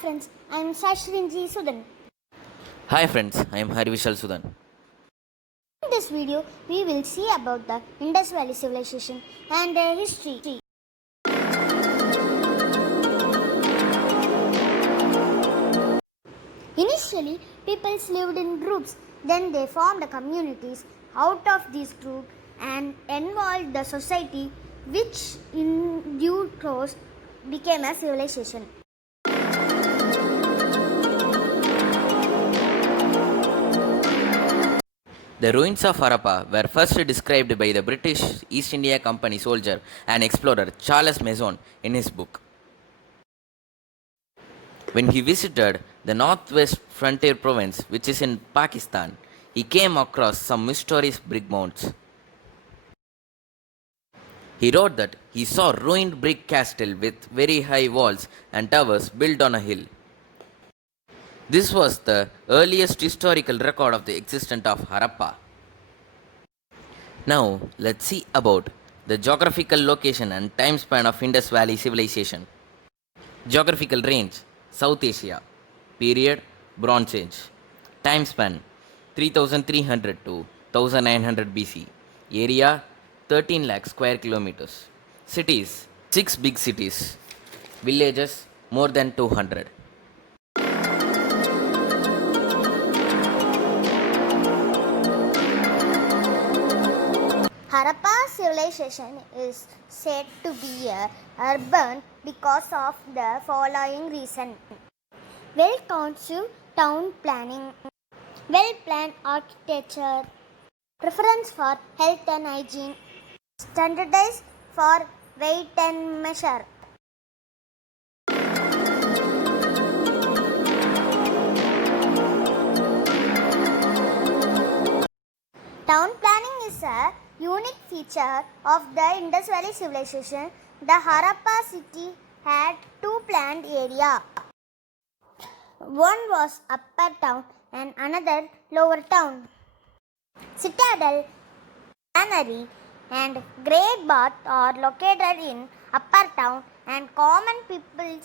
friends, I am Sashrinji Sudan. Hi friends, I am Harivishal Sudan. In this video, we will see about the Indus Valley Civilization and their history. Initially, peoples lived in groups, then they formed communities out of these groups and evolved the society, which in due course became a civilization. The ruins of Harappa were first described by the British East India Company soldier and explorer Charles Mason in his book. When he visited the northwest frontier province, which is in Pakistan, he came across some mysterious brick mounds. He wrote that he saw ruined brick castle with very high walls and towers built on a hill. This was the earliest historical record of the existence of Harappa. Now, let's see about the geographical location and time span of Indus Valley civilization. Geographical range: South Asia. Period: Bronze Age. Time span: 3300 to 1900 BC. Area: 13 lakh square kilometers. Cities: 6 big cities. Villages: more than 200. Harappa civilization is said to be urban because of the following reason: well-conceived town planning, well-planned architecture, preference for health and hygiene, standardized for weight and measure. Town planning is a unique feature of the Indus Valley civilization. The Harappa city had two planned areas. One was upper town and another lower town. Citadel, granary, and great bath are located in upper town and common people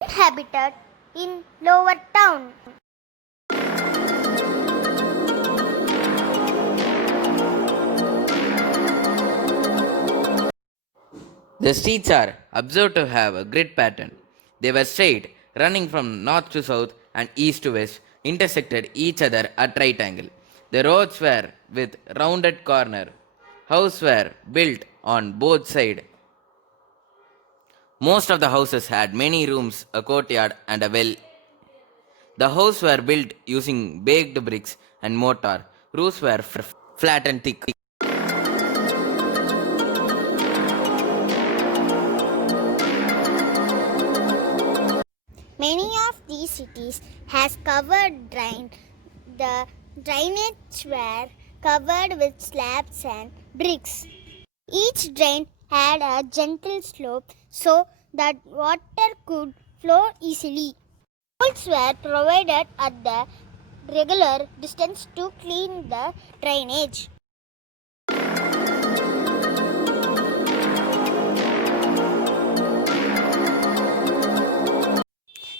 inhabited in lower town. The streets are observed to have a grid pattern. They were straight, running from north to south and east to west, intersected each other at right angle. The roads were with rounded corner. Houses were built on both sides. Most of the houses had many rooms, a courtyard, and a well. The houses were built using baked bricks and mortar. Roofs were flat and thick. Many of these cities has covered drain. The drainage were covered with slabs and bricks. Each drain had a gentle slope so that water could flow easily. Holes were provided at the regular distance to clean the drainage.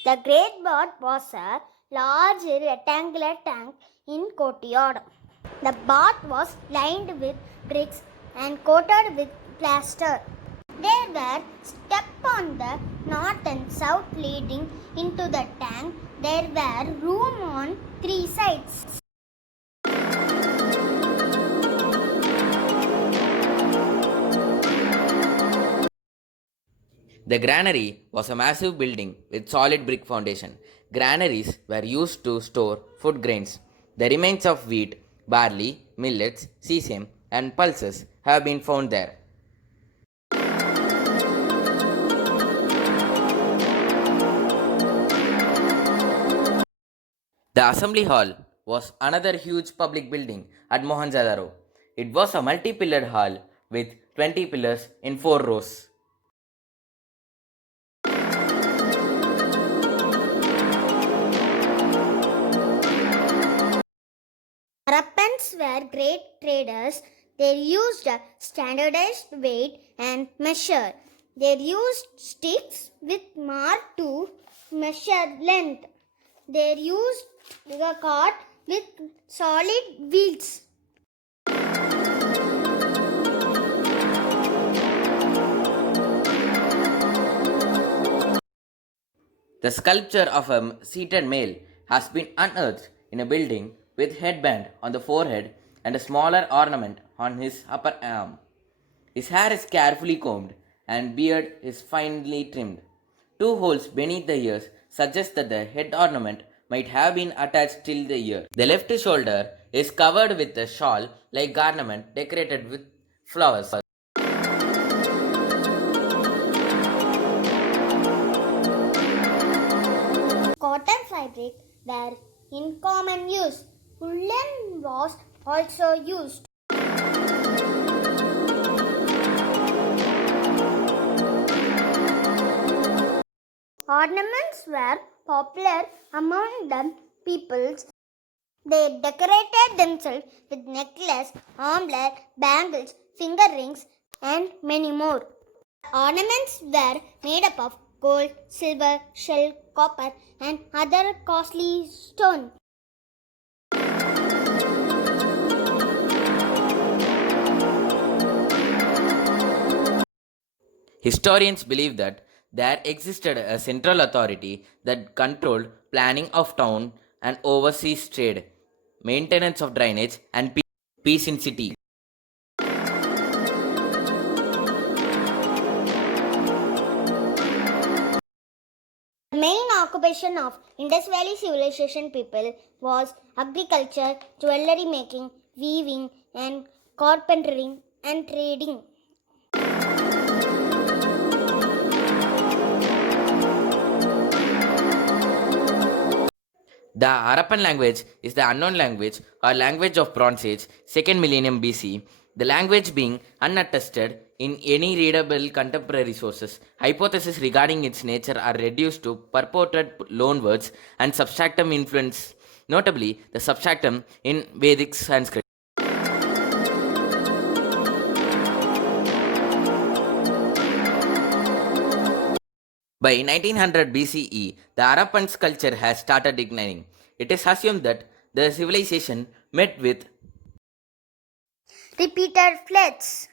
The Great Bath was a large rectangular tank in courtyard. The bath was lined with bricks and coated with plaster. There were steps on the north and south leading into the tank. There were rooms on three sides. The granary was a massive building with solid brick foundation. Granaries were used to store food grains. The remains of wheat, barley, millets, sesame, and pulses have been found there. The assembly hall was another huge public building at Mohenjo-daro. It was a multi-pillared hall with 20 pillars in 4 rows. Harappans were great traders. They used a standardized weight and measure. They used sticks with mark to measure length. They used a cart with solid wheels. The sculpture of a seated male has been unearthed in a building with headband on the forehead and a smaller ornament on his upper arm. His hair is carefully combed and beard is finely trimmed. Two holes beneath the ears suggest that the head ornament might have been attached till the ear. The left shoulder is covered with a shawl like garment decorated with flowers. Cotton fabric were in common use. Woolen was also used. Ornaments were popular among the peoples. They decorated themselves with necklace, armlet, bangles, finger rings, and many more. Ornaments were made up of gold, silver, shell, copper, and other costly stones. Historians believe that there existed a central authority that controlled planning of town and overseas trade, maintenance of drainage, and peace in city. The main occupation of Indus Valley civilization people was agriculture, jewelry making, weaving, and carpentering and trading. The Harappan language is the unknown language or language of Bronze Age, 2nd millennium BC, the language being unattested in any readable contemporary sources. Hypotheses regarding its nature are reduced to purported loanwords and substratum influence, notably the substratum in Vedic Sanskrit. By 1900 BCE, the Harappan's culture has started declining. It is assumed that the civilization met with Repeated floods,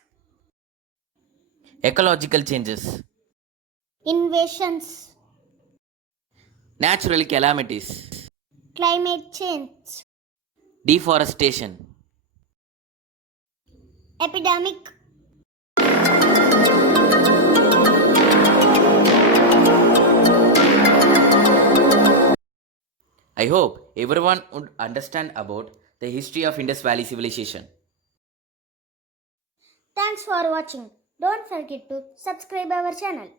ecological changes, invasions, natural calamities, climate change, deforestation. epidemic. I hope everyone would understand about the history of Indus Valley civilization. Thanks for watching. Don't forget to subscribe our channel.